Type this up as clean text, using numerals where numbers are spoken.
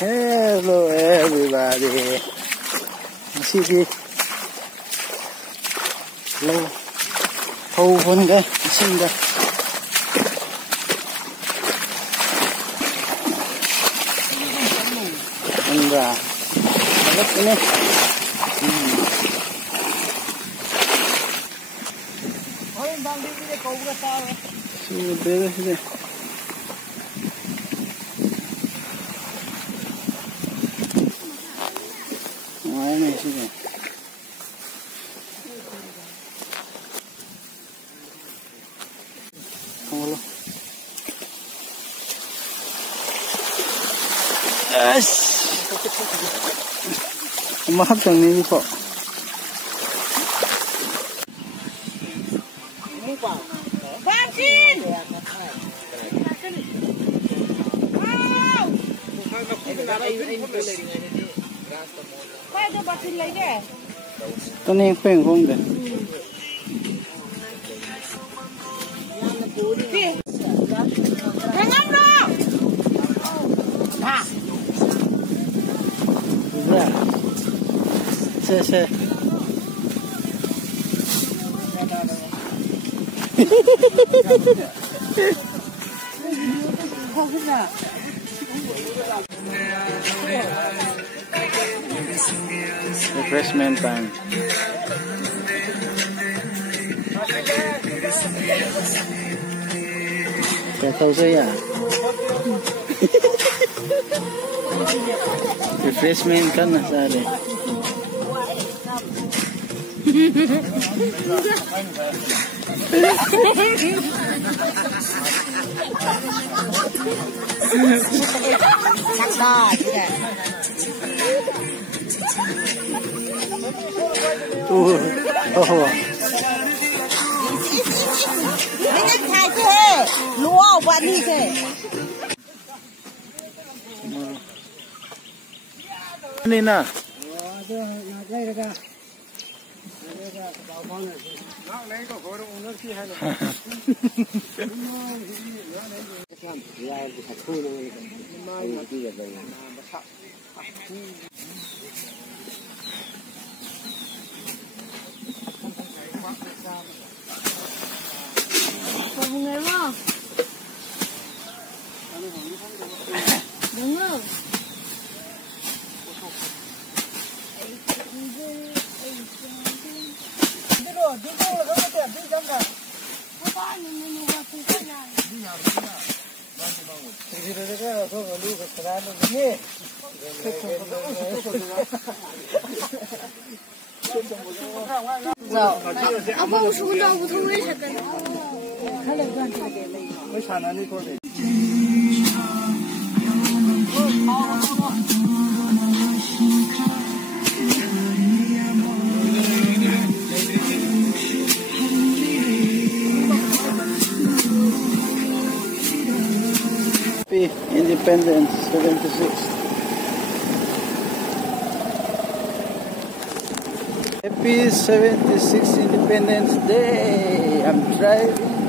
Hello everybody. Masih di lâu hầu hơn đây xin đây. Enggak. Lihat ini. Oh, yang bang dia kau berapa? Sudah beres ini. Ini sini. Halo. Mahal yang ini kok. Bansin. Wow. Kau ada bansin lagi? Tuh nih pengen deh. Jangan dong. Ah. Ya. Se. Refreshment time. Kaya tahu saya. Refreshment kan nasari. Sakit tidak. Oh. Ini saja. Luar buat ni je. Ini na. Bunga mo. Bunga. Apa usul dah betul ni cakap. Kalau kan cakap ni. Macam mana ni kau ni? Independence 76. Happy 76 Independence Day. I'm driving